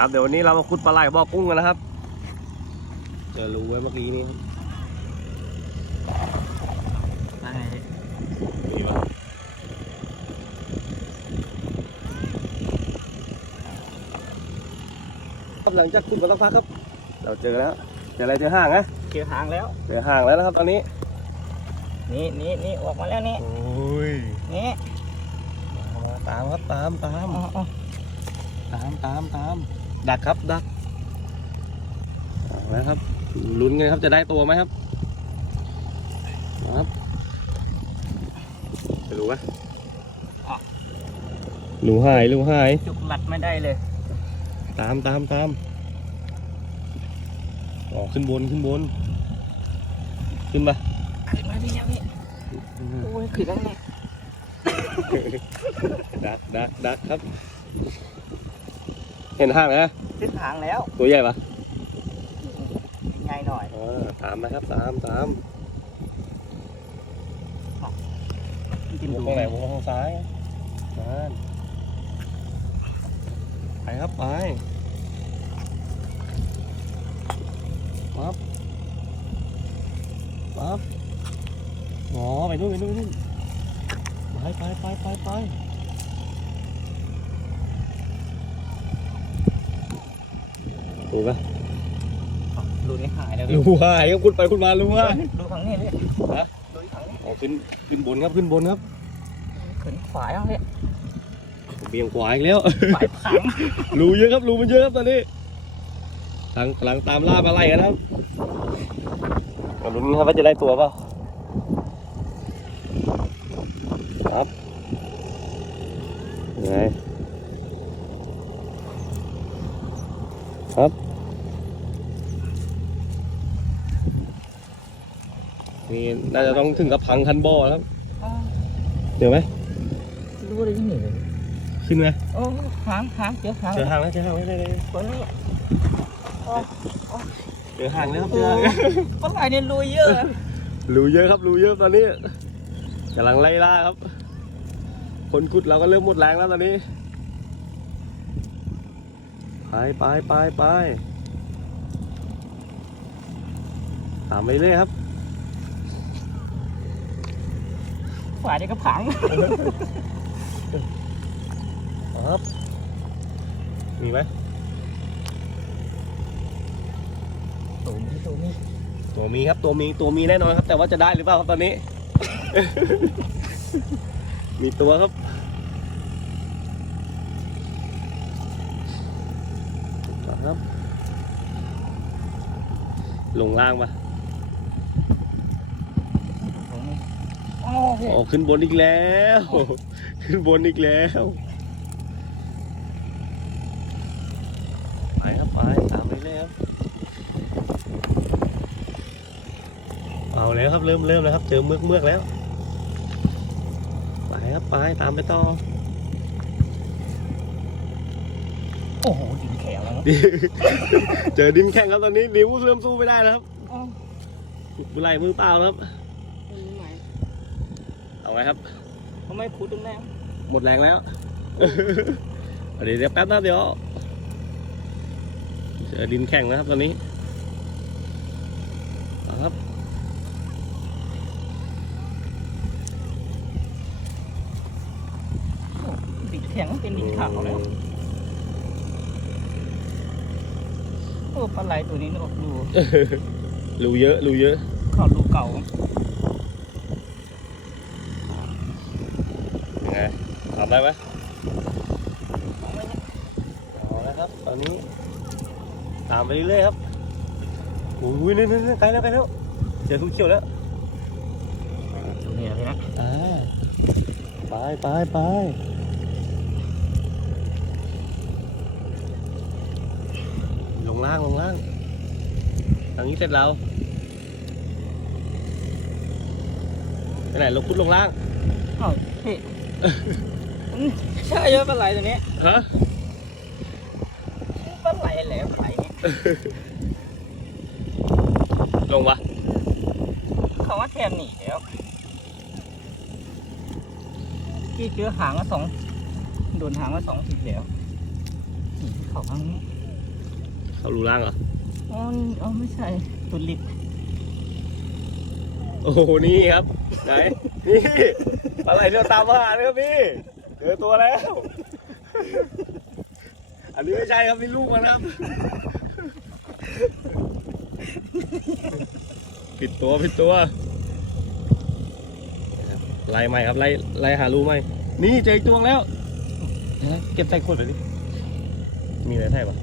ครับเดี๋ยววันนี้เรามาขุดปลาไหลบ่อกุ้งกันนะครับ เจอรูไว้เมื่อกี้นี้ได้นี่วะครับหลังจากขุดมาสักพักครับ เราเจอแล้ว เจออะไรเจอห่างนะเจอหางแล้ว เจอห่างแล้วนะครับ ตอนนี้นี่นี่นี่ออกมาแล้วนี่โอ้ยนี่มาตามครับตามตามอ๋ออ๋อตามตามตาม ดักครับดักเอาแล้วครับลุ้นกันครับจะได้ตัวไหมครับครับจะรู้ไหมรูหายรูหาย จุกหลัดไม่ได้เลย ตามตามตามอ๋อขึ้นบนขึ้นบน ขึ้นปะขึ้นมาพี่ยังนี่โอ้ยขึ้นแล้วนี่ดักดักดักครับ เห็นห่างนะขึ้นหางแล้ว ตัวใหญ่ปะง่ายหน่อยเออตามนะครับตามตามกินวดูงตรงไหนวงทางซ้ายนั่นไปครับไปปั๊บปั๊บอ๋อไปนู่นไปนู่นไปนู่นไปไปไปไปไป ถูกปะดูนี่หายแล้วรู้ว่าไอ้ก็คุณไปคุณมารู้ว่าดูฝั่งนี้เลยฮะดูฝั่งนี้อ๋อขึ้นขึ้นบนครับขึ้นบนครับขึ้นขวาแล้วเนี่ยเบี่ยงขวาอีกแล้วฝ่ายผังรูเยอะครับรูมันเยอะครับตอนนี้กำลังกำลังตามล่าปลาไหลกันครับมาลุ้นครับว่าจะได้ตัวเปล่าครับยังไง ครับ นี่น่าจะต้องถึงกับพังคันบ่อแล้วครับอ๋อเดี๋ยวไหมรู้ได้ยังไงเลยขึ้นไหมโอ้หางหางเจอหางเจอห่างแล้วเจอห่างแล้วเลยคนนี้เจอห่างแล้วครับเจโอ้อห่างปลาไหลเนี่ยลุยเยอะรูเยอะครับรูเยอะตอนนี้กำลังไล่ล่าครับ คนขุดเราก็เริ่มหมดแรงแล้วตอนนี้ ไปไปไปไปตามไปเรื่อยครับฝ่ายนี่ก็ผังครับมีไหมตูมีตูมีตัวมีครับตัวมีตัวมีแน่นอนครับ แต่ว่าจะได้หรือเปล่าครับตอนนี้ มีตัวครับครับ ลงล่างมาตูมีโอ้โหอ๋อขึ้นบนอีกแล้ว ขึ้นบนอีกแล้ว ไปครับไปตามไปเลยครับเอาแล้วครับเริ่มเริ่มแล้วครับ เจอเมือกเมือกแล้ว ไปครับไปตามไปต่อ โอ้โห ดินแข็งแล้วเจอดินแข็งครับตอนนี้นิ้วเริ่มสู้ไม่ได้แล้วครับอ๋อมือไหลมือเปล่าแล้วครับตรงไหนเอาไงครับทำไมพูดตรงนั้นหมดแรงแล้วเดี๋ยวเดี๋ยวแป๊บนะเดี๋ยวเจอดินแข็งนะครับตอนนี้เอาครับดินแข็งเป็นดินขาวแล้ว อ้ปลาไหลตัวนี้นี่ออกดูรูเยอะรูเยอะขอดูเก่ายังไงทำได้ไหมเอาแล้วครับตอนนี้ตามไปเรื่อยๆครับโอ้ยนี่นี่นี่ใกล้แล้วใกล้แล้วเจอทุกเขียวแล้วตัวนี้นะอ่าไปไปไป งล่างลงล่างทางนี้เสร็จแล้วไปไหนลงพุดลงล่างอ้าวพี่อืมใช่เยอะปลาไหลตัวนี้ฮะปลาไหลแหละปลาไหลนี่ลงวะเขาว่าแทนหนีแล้วพี่เจอหางละสองโดนหางละสองทีแล้วนี่เขาข้างนี้ เขารูล่างเหรอ อ๋ออ๋อไม่ใช่ตัวลิบโอ้โห นี่ครับ ไหน นี่ปลาไหลเนี่ยตามมาหาเลยครับพี่ เจอตัวแล้ว อันนี้ไม่ใช่ครับนี่ลูกมันครับ ผิดตัวผิดตัว ไล่ใหม่ครับ ไล่ไล่หารูใหม่ นี่เจออีกตัวแล้วเดี๋ยวนะเก็บใส่ขวดเลยดิมีอะไรใช่ปะ